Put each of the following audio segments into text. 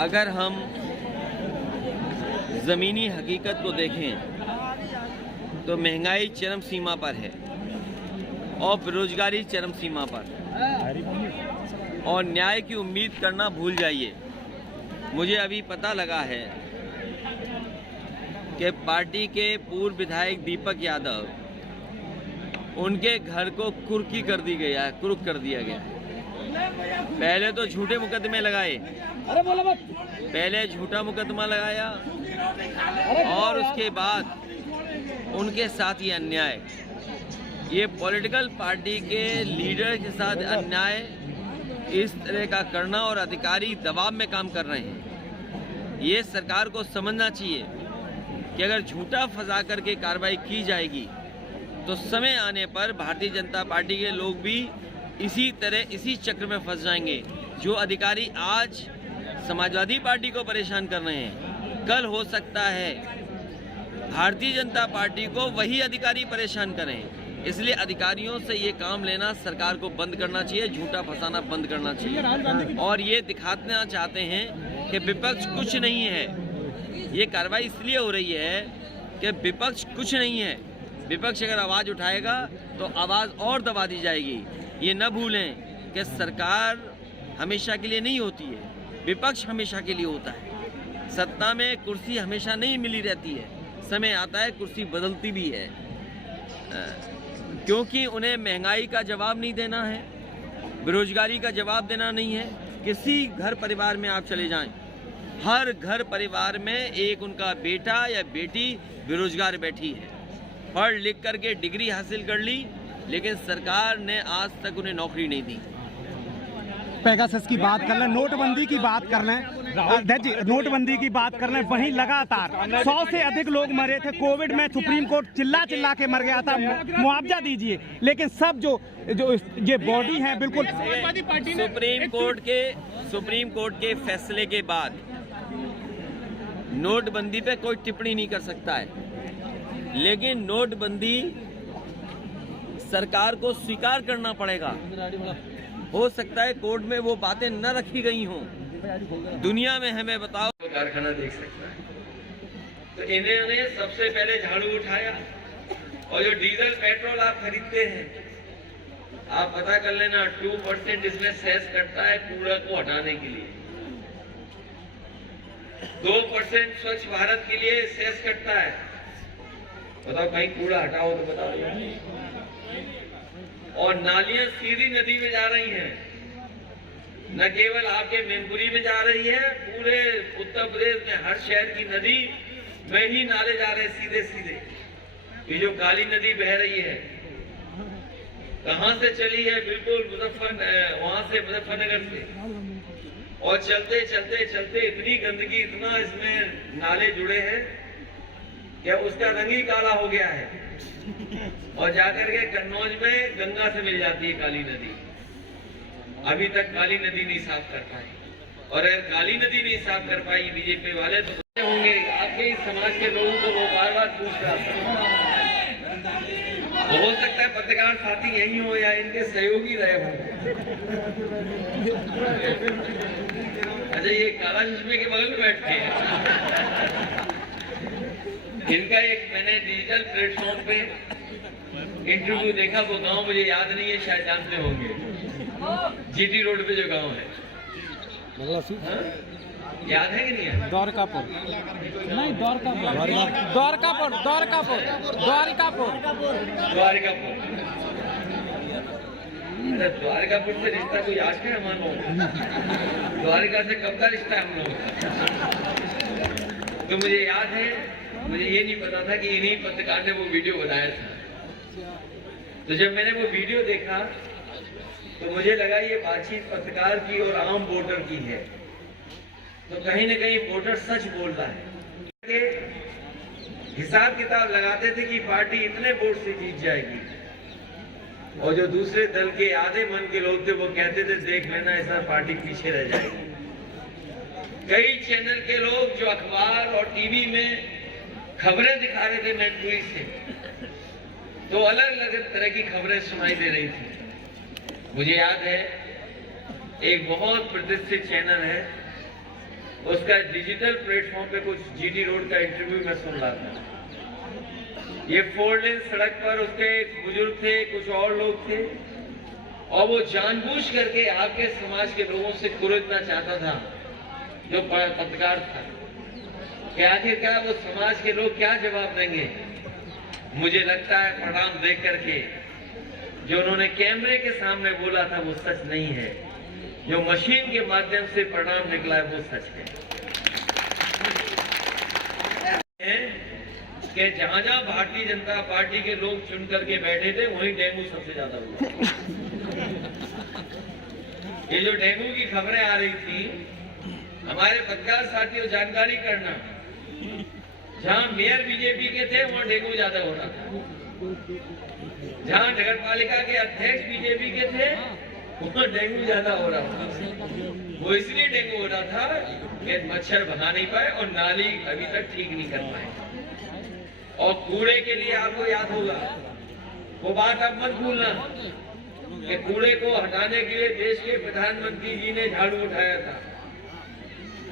अगर हम ज़मीनी हकीकत को देखें तो महंगाई चरम सीमा पर है और बेरोजगारी चरम सीमा पर, और न्याय की उम्मीद करना भूल जाइए। मुझे अभी पता लगा है कि पार्टी के पूर्व विधायक दीपक यादव, उनके घर को कुर्की कर दी गया है, कुर्क कर दिया गया है। पहले तो झूठे मुकदमे लगाए, पहले झूठा मुकदमा लगाया और उसके बाद उनके साथ ये अन्याय, ये पॉलिटिकल पार्टी के लीडर के साथ अन्याय इस तरह का करना, और अधिकारी दबाव में काम कर रहे हैं। ये सरकार को समझना चाहिए कि अगर झूठा फंसा करके कार्रवाई की जाएगी तो समय आने पर भारतीय जनता पार्टी के लोग भी इसी तरह इसी चक्र में फंस जाएंगे। जो अधिकारी आज समाजवादी पार्टी को परेशान कर रहे हैं, कल हो सकता है भारतीय जनता पार्टी को वही अधिकारी परेशान करें। इसलिए अधिकारियों से ये काम लेना सरकार को बंद करना चाहिए, झूठा फंसाना बंद करना चाहिए। और ये दिखाना चाहते हैं कि विपक्ष कुछ नहीं है। ये कार्रवाई इसलिए हो रही है कि विपक्ष कुछ नहीं है। विपक्ष अगर आवाज़ उठाएगा तो आवाज़ और दबा दी जाएगी। ये न भूलें कि सरकार हमेशा के लिए नहीं होती है, विपक्ष हमेशा के लिए होता है। सत्ता में कुर्सी हमेशा नहीं मिली रहती है, समय आता है कुर्सी बदलती भी है, क्योंकि उन्हें महंगाई का जवाब नहीं देना है, बेरोजगारी का जवाब देना नहीं है। किसी घर परिवार में आप चले जाएं, हर घर परिवार में एक उनका बेटा या बेटी बेरोजगार बैठी है। पढ़ लिख करके डिग्री हासिल कर ली, लेकिन सरकार ने आज तक उन्हें नौकरी नहीं दी। पेगासस की बात कर लें, नोटबंदी की बात कर लें, नोटबंदी की बात कर लें, वहीं लगातार 100 से अधिक लोग मरे थे कोविड में। सुप्रीम कोर्ट चिल्ला चिल्ला के मर गया था, मुआवजा दीजिए, लेकिन सब जो ये बॉडी है बिल्कुल सुप्रीम कोर्ट के फैसले के बाद नोटबंदी पे कोई टिप्पणी नहीं कर सकता है, लेकिन नोटबंदी सरकार को स्वीकार करना पड़ेगा। हो सकता है कोर्ट में वो बातें न रखी गई हों, दुनिया में हमें बताओ कारखाना देख सकता है। तो इन्होंने सबसे पहले झाड़ू उठाया, और जो डीजल पेट्रोल आप खरीदते हैं, आप पता कर लेना 2% इसमें सेस कटता है कूड़ा को हटाने के लिए, 2% स्वच्छ भारत के लिए सेस कटता है। बताओ कहीं कूड़ा हटाओ तो बताओ। और नालियां सीधी नदी में जा रही हैं, न केवल आपके मैनपुरी में जा रही है, पूरे उत्तर प्रदेश में हर शहर की नदी में ही नाले जा रहे हैं सीधे सीधे। ये जो काली नदी बह रही है, कहां से चली है? बिल्कुल वहां से मुजफ्फरनगर से, और चलते चलते चलते इतनी गंदगी, इतना इसमें नाले जुड़े हैं कि उसका रंग ही काला हो गया है, और जाकर के कन्नौज में गंगा से मिल जाती है काली नदी। अभी तक काली नदी नहीं साफ कर पाई, और अगर काली नदी नहीं साफ कर पाई बीजेपी वाले तो होंगे आपके इस समाज के लोगों को वो बार बार पूछ रहा है। हो सकता है पत्रकार साथी यही हो या इनके सहयोगी रहे हों। अच्छा, ये काला चश्मे के बगल में बैठते हैं। इनका एक मैंने डिजिटल प्लेटफॉर्म पे इंटरव्यू देखा, वो गांव मुझे याद नहीं है, शायद जानते होंगे, जीटी रोड पे जो गांव है, याद है कि नहीं है? द्वारकापुर नहीं, द्वारकापुर द्वारकापुर से रिश्ता कोई आज है हमारा? द्वारका से कब का रिश्ता है हम लोगों का? तो मुझे याद है, मुझे ये नहीं पता था कि इन्हीं पत्रकार ने वो वीडियो बनाया था। तो जब मैंने वो वीडियो देखा तो मुझे लगा ये बातचीत पत्रकार की और आम वोटर की है, तो कहीं न कहीं वोटर सच बोल रहा है। हिसाब किताब लगाते थे कि पार्टी इतने वोट से जीत जाएगी, और जो दूसरे दल के आधे मन के लोग थे वो कहते थे देख लेना इस बार पार्टी पीछे रह जाएगी। कई चैनल के लोग जो अखबार और टीवी में खबरें दिखा रहे थे मैनपुरी से, तो अलग अलग तरह की खबरें सुनाई दे रही थी। मुझे याद है एक बहुत प्रतिष्ठित चैनल है उसका डिजिटल प्लेटफॉर्म पे कुछ जीटी रोड का इंटरव्यू मैं सुन रहा था। ये 4 लेन सड़क पर उसके एक बुजुर्ग थे, कुछ और लोग थे, और वो जानबूझ करके आपके समाज के लोगों से कुरेदना चाहता था, जो पत्रकार था, कि आखिरकार वो समाज के लोग क्या जवाब देंगे। मुझे लगता है परिणाम देख करके जो उन्होंने कैमरे के सामने बोला था वो सच नहीं है, जो मशीन के माध्यम से परिणाम निकला है वो सच है। कि जहां जहां भारतीय जनता पार्टी के लोग चुन करके बैठे थे वहीं डेंगू सबसे ज्यादा हुआ। ये जो डेंगू की खबरें आ रही थी, हमारे पत्रकार साथियों जानकारी करना, जहां मेयर बीजेपी के थे वहां डेंगू ज्यादा हो रहा था, जहां नगर पालिका के अध्यक्ष बीजेपी के थे वहां डेंगू ज्यादा हो रहा था। वो इसलिए डेंगू हो रहा था कि मच्छर भगा नहीं पाए और नाली अभी तक ठीक नहीं कर पाए। और कूड़े के लिए आपको याद होगा, वो बात आप मत भूलना कि कूड़े को हटाने के लिए देश के प्रधानमंत्री जी ने झाड़ू उठाया था।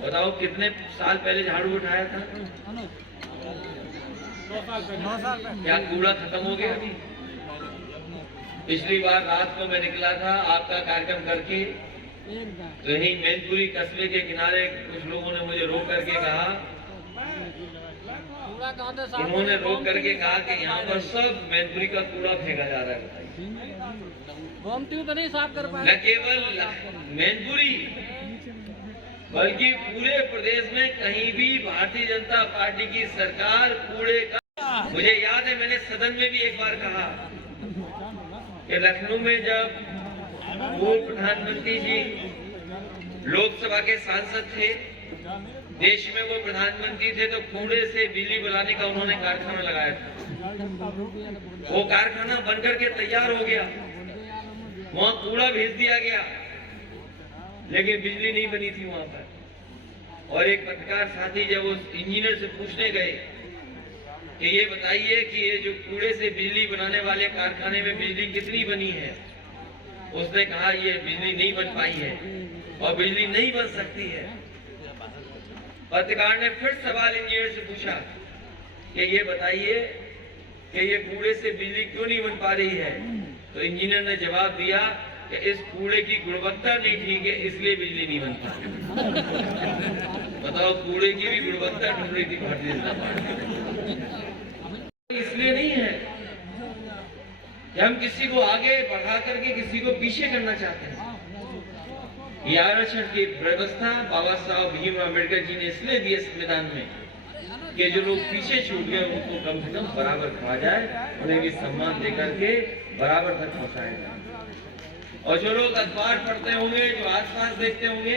बताओ कितने साल पहले झाड़ू उठाया था? 9 साल। क्या कूड़ा खत्म हो गया अभी? पिछली बार रात को मैं निकला था आपका कार्यक्रम करके, तो यही मैनपुरी कस्बे के किनारे कुछ लोगों ने मुझे रोक करके कहा, उन्होंने रोक करके कहा कि यहाँ पर सब मैनपुरी का कूड़ा फेंका जा रहा है। तो नहीं साफ कर पाए। न केवल मैनपुरी बल्कि पूरे प्रदेश में कहीं भी भारतीय जनता पार्टी की सरकार कूड़े का, मुझे याद है मैंने सदन में भी एक बार कहा कि लखनऊ में जब पूर्व प्रधानमंत्री जी लोकसभा के सांसद थे, देश में वो प्रधानमंत्री थे, तो कूड़े से बिजली बनाने का उन्होंने कारखाना लगाया था। वो कारखाना बनकर के तैयार हो गया, वहां कूड़ा भेज दिया गया, लेकिन बिजली नहीं बनी थी वहां पर। और एक पत्रकार साथी जब उस इंजीनियर से पूछने गए कि ये बताइए कि ये जो कूड़े से बिजली बनाने वाले कारखाने में बिजली कितनी बनी है, उसने कहा ये बिजली नहीं बन पाई है और बिजली नहीं बन सकती है। पत्रकार ने फिर सवाल इंजीनियर से पूछा कि ये बताइए कि ये कूड़े से बिजली क्यों नहीं बन पा रही है, तो इंजीनियर ने जवाब दिया कि इस कूड़े की गुणवत्ता नहीं ठीक है इसलिए बिजली नहीं बन पा रही। बताओ, कूड़े की भी गुणवत्ता ढूंढ रही थी भारतीय जनता पार्टी। इसलिए नहीं है कि हम किसी को आगे बढ़ा करके किसी को पीछे करना चाहते हैं। ये आरक्षण की व्यवस्था बाबा साहब भीमराव अम्बेडकर जी ने इसलिए दिए संविधान में कि जो लोग पीछे छूट गए उनको कम से कम बराबर कहा जाए, उन्हें भी सम्मान देकर के बराबर तक पहुंचाया जाए। और जो लोग अखबार पढ़ते होंगे, जो आसपास देखते होंगे,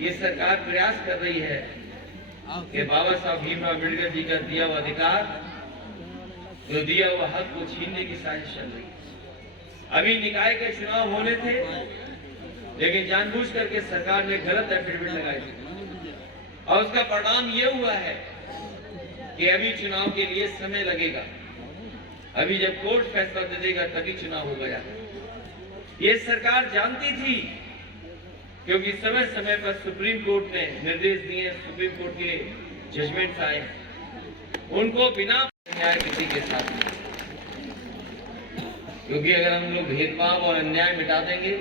ये सरकार प्रयास कर रही है कि बाबा साहब भीमराव अम्बेडकर जी का दिया हुआ अधिकार, जो दिया हुआ हक को छीनने की साजिश चल रही है। अभी निकाय के चुनाव होने थे, लेकिन जानबूझ करके सरकार ने गलत एफिडेविट लगाई थी और उसका परिणाम ये हुआ है कि अभी चुनाव के लिए समय लगेगा। अभी जब कोर्ट फैसला दे देगा तभी चुनाव होगा। ये सरकार जानती थी, क्योंकि समय समय पर सुप्रीम कोर्ट ने निर्देश दिए, सुप्रीम कोर्ट के जजमेंट्स आए, उनको बिना अन्याय किसी के साथ, क्योंकि अगर हम लोग भेदभाव और अन्याय मिटा देंगे,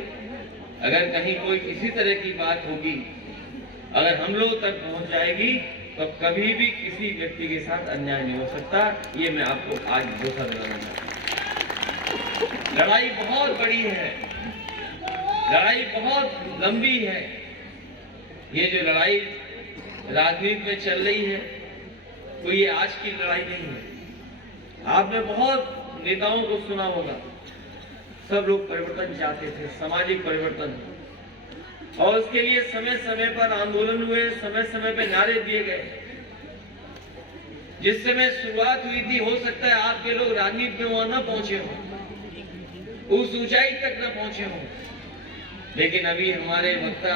अगर कहीं कोई किसी तरह की बात होगी, अगर हम लोग तक पहुंच जाएगी, तो कभी भी किसी व्यक्ति के साथ अन्याय नहीं हो सकता। ये मैं आपको आज भरोसा दिलाना चाहता हूं। लड़ाई बहुत बड़ी है, लड़ाई बहुत लंबी है। ये जो लड़ाई राजनीति में चल रही है, तो ये आज की लड़ाई नहीं है। आपने बहुत नेताओं को सुना होगा, सब लोग परिवर्तन चाहते थे, सामाजिक परिवर्तन, और उसके लिए समय समय पर आंदोलन हुए, समय समय पर नारे दिए गए। जिस समय शुरुआत हुई थी, हो सकता है आपके लोग राजनीति में वहां न पहुंचे हों, उस ऊंचाई तक न पहुंचे हों, लेकिन अभी हमारे वक्ता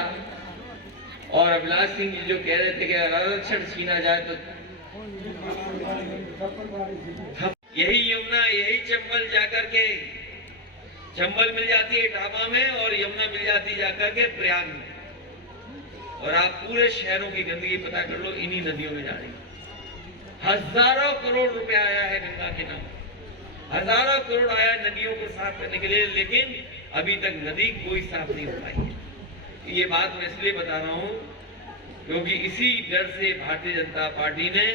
और अभिलाष सिंह जी जो कह रहे थे कि आरक्षण छीना जाए तो यही यमुना, यही चंबल जाकर के, चंबल मिल जाती है इटावा में और यमुना मिल जाती जाकर के प्रयाग में। और आप पूरे शहरों की गंदगी पता कर लो, इन्हीं नदियों में जा रही है। हजारों करोड़ रुपया आया है गंगा के नाम, हजारों करोड़ आया नदियों को साफ करने के लिए, लेकिन अभी तक नदी कोई साफ नहीं हो पाई है। ये बात मैं इसलिए बता रहा हूं क्योंकि इसी डर से भारतीय जनता पार्टी ने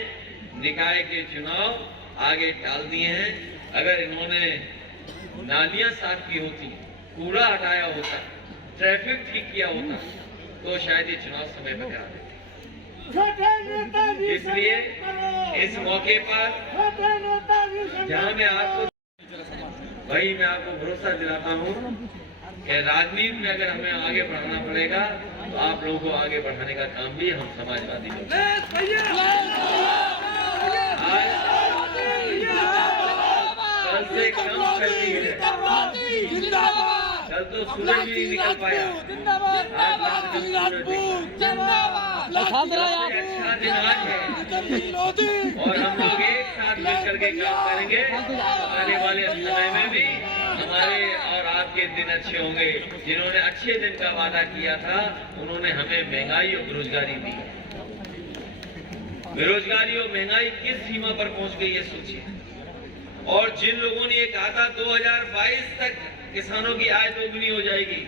निकाय के चुनाव आगे टाल दिए हैं। अगर इन्होंने नालियां साफ की होती, कूड़ा हटाया होता, ट्रैफिक ठीक किया होता, तो शायद ये चुनाव समय पर करा देते। इसलिए इस मौके पर जहां मैं आपको भरोसा दिलाता हूं कि राजनीति में अगर हमें आगे बढ़ाना पड़ेगा तो आप लोगों को आगे बढ़ाने का काम भी हम समाजवादी लोग कल से कम सर्दी है, कल तो सूरज भी नहीं निकल पाया, अच्छा दिन आज है और हम लोग एक साथ मिलकर के काम करेंगे। आने वाले समय में भी हमारे और आपके दिन अच्छे होंगे। जिन्होंने अच्छे दिन का वादा किया था उन्होंने हमें महंगाई और बेरोजगारी दी। बेरोजगारी और महंगाई किस सीमा पर पहुंच गई है सोचिए। और जिन लोगों ने ये कहा था 2022 तक किसानों की आय दोगुनी हो जाएगी,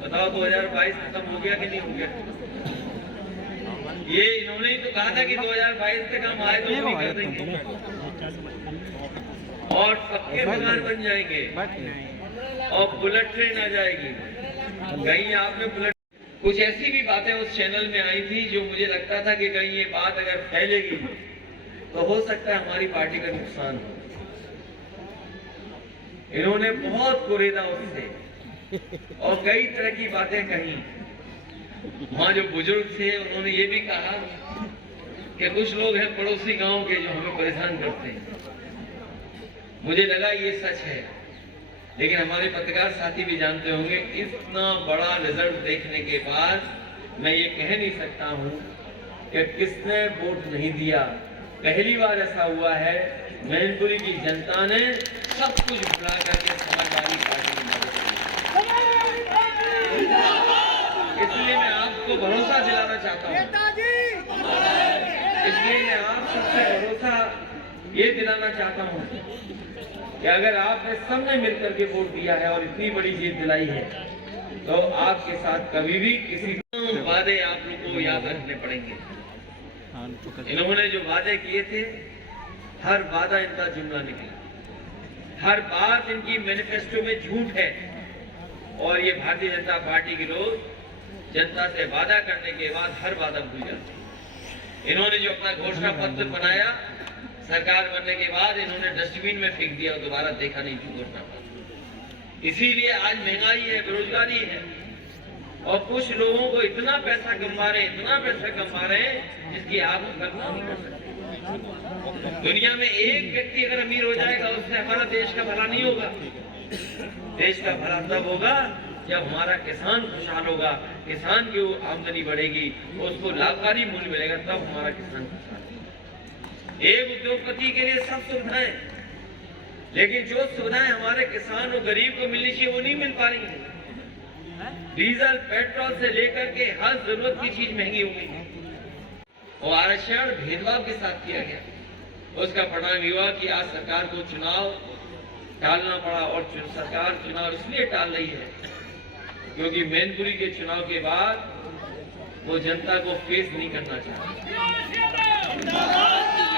बताओ 2022 खत्म हो गया कि नहीं हो गया? ये इन्होंने ही तो कहा था कि 2022 तक हम आय दोगुनी कर देंगे और सबके मकान बन जाएंगे और बुलेट ट्रेन आ जाएगी। कहीं आपने बुलेट, कुछ ऐसी भी बातें उस चैनल में आई थी जो मुझे लगता था कि कहीं ये बात अगर फैलेगी तो हो सकता है हमारी पार्टी का नुकसान हो। इन्होंने बहुत कुरेदा उससे और कई तरह की बातें कही। वहां जो बुजुर्ग थे उन्होंने ये भी कहा कि कुछ लोग हैं पड़ोसी गांव के जो हमें परेशान करते हैं। मुझे लगा ये सच है, लेकिन हमारे पत्रकार साथी भी जानते होंगे, इतना बड़ा रिजल्ट देखने के बाद मैं ये कह नहीं सकता हूं कि किसने वोट नहीं दिया। पहली बार ऐसा हुआ है मैनपुरी की जनता ने सब कुछ भुला करके समाजवादी पार्टी की मदद की। इसलिए मैं आपको भरोसा दिलाना चाहता हूँ, इसलिए मैं आप सबसे भरोसा ये दिलाना चाहता हूँ कि अगर आपने सबने मिलकर के वोट दिया है और इतनी बड़ी जीत दिलाई है तो आपके साथ कभी भी किसी वादे आप लोगों को याद रखने पड़ेंगे। इन्होंने जो वादे किए थे हर वादा इनका जुमला निकला, हर बात इनकी मैनिफेस्टो में झूठ है। और ये भारतीय जनता पार्टी के लोग जनता से वादा करने के बाद हर वादा भूल जाते हैं। इन्होंने जो अपना घोषणा पत्र बनाया सरकार बनने के बाद इन्होंने डस्टबिन में फेंक दिया और दोबारा देखा नहीं घोषणा पत्र। इसीलिए आज महंगाई है, बेरोजगारी है और कुछ लोगों को इतना पैसा कमा रहे, इतना पैसा कमा रहे हैं जिसकी आप कल्पना नहीं कर सकते। दुनिया में एक व्यक्ति अगर अमीर हो जाएगा उससे हमारा देश का भला नहीं होगा। देश का भला तब होगा जब हमारा किसान खुशहाल होगा, किसान की आमदनी बढ़ेगी, उसको लाभकारी मूल्य मिलेगा, तब हमारा किसान खुशहाल होगा। एक उद्योगपति के लिए सब सुविधाएं, लेकिन जो सुविधाएं हमारे किसान और गरीब को मिलनी चाहिए वो नहीं मिल पा रही है। डीजल पेट्रोल से लेकर के हर जरूरत की चीज महंगी हो गई और आरक्षण भेदभाव के साथ किया गया। उसका परिणाम हुआ कि आज सरकार को चुनाव टालना पड़ा और सरकार चुनाव इसलिए टाल रही है क्योंकि मैनपुरी के चुनाव के बाद वो जनता को फेस नहीं करना चाहती।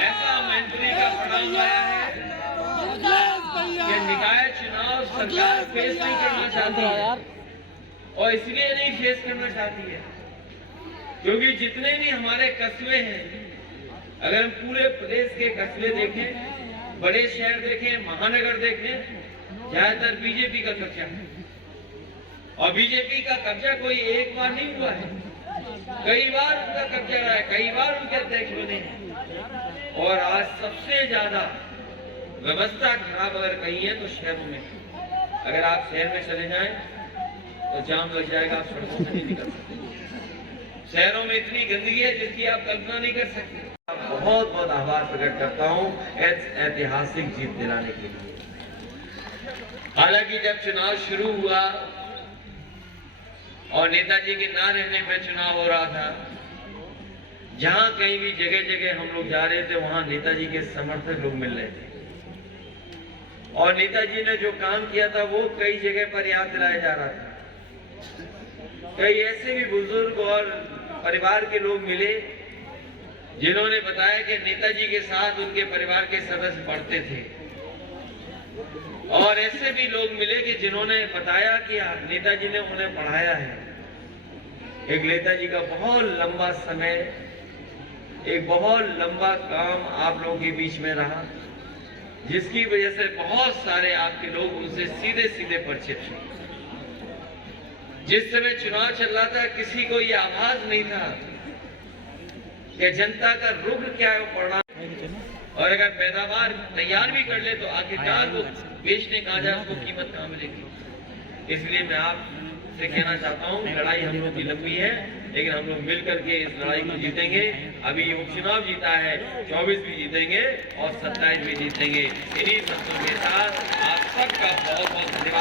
ऐसा मैनपुरी का परिणाम आया है कि निकाय चुनाव सरकार फेस नहीं करना चाहती है और इसलिए नहीं फेस करना चाहती है क्योंकि जितने भी हमारे कस्बे हैं, अगर हम पूरे प्रदेश के कस्बे देखें, बड़े शहर देखें, महानगर देखें, ज्यादातर बीजेपी का कब्जा है। और बीजेपी का कब्जा कोई एक बार नहीं हुआ है, कई बार उनका कब्जा रहा है, कई बार उनके अध्यक्ष बने हैं। और आज सबसे ज्यादा व्यवस्था खराब अगर कहीं है तो शहरों में। अगर आप शहर में चले जाएं तो जाम लग जाएगा, आप सड़कों से नहीं निकल सकते। शहरों में इतनी गंदगी है जिसकी आप कल्पना नहीं कर सकते। बहुत बहुत आभार प्रकट करता हूँ ऐतिहासिक जीत दिलाने के लिए। हालांकि जब चुनाव शुरू हुआ और नेताजी के ना रहने पर चुनाव हो रहा था। जहां कहीं भी जगह जगह हम लोग जा रहे थे, वहां नेताजी के समर्थक लोग मिल रहे थे। और नेताजी ने जो काम किया था वो कई जगह पर याद दिलाया जा रहा था। कई ऐसे भी बुजुर्ग और परिवार के लोग मिले जिन्होंने बताया कि नेताजी के साथ उनके परिवार के सदस्य पढ़ते थे। और ऐसे भी लोग मिले कि जिन्होंने बताया कि नेताजी ने उन्हें पढ़ाया है। एक नेताजी का बहुत लंबा समय, एक बहुत लंबा काम आप लोगों के बीच में रहा, जिसकी वजह से बहुत सारे आपके लोग उनसे सीधे सीधे परिचित थे। जिस समय चुनाव चल रहा था, किसी को ये आभास नहीं था कि जनता का रुख क्या है पड़ना, और अगर पैदावार तैयार भी कर ले तो आखिरकार वो बेचने कहा जाए उसको कीमत कहाँ मिलेगी। इसलिए मैं आपसे कहना चाहता हूँ, लड़ाई हम लोग की लंबी है, लेकिन हम लोग मिल करके इस लड़ाई को जीतेंगे। अभी उपचुनाव जीता है, 24 भी जीतेंगे और 27 भी जीतेंगे। इन्हीं शब्दों के साथ आप सबका बहुत बहुत धन्यवाद।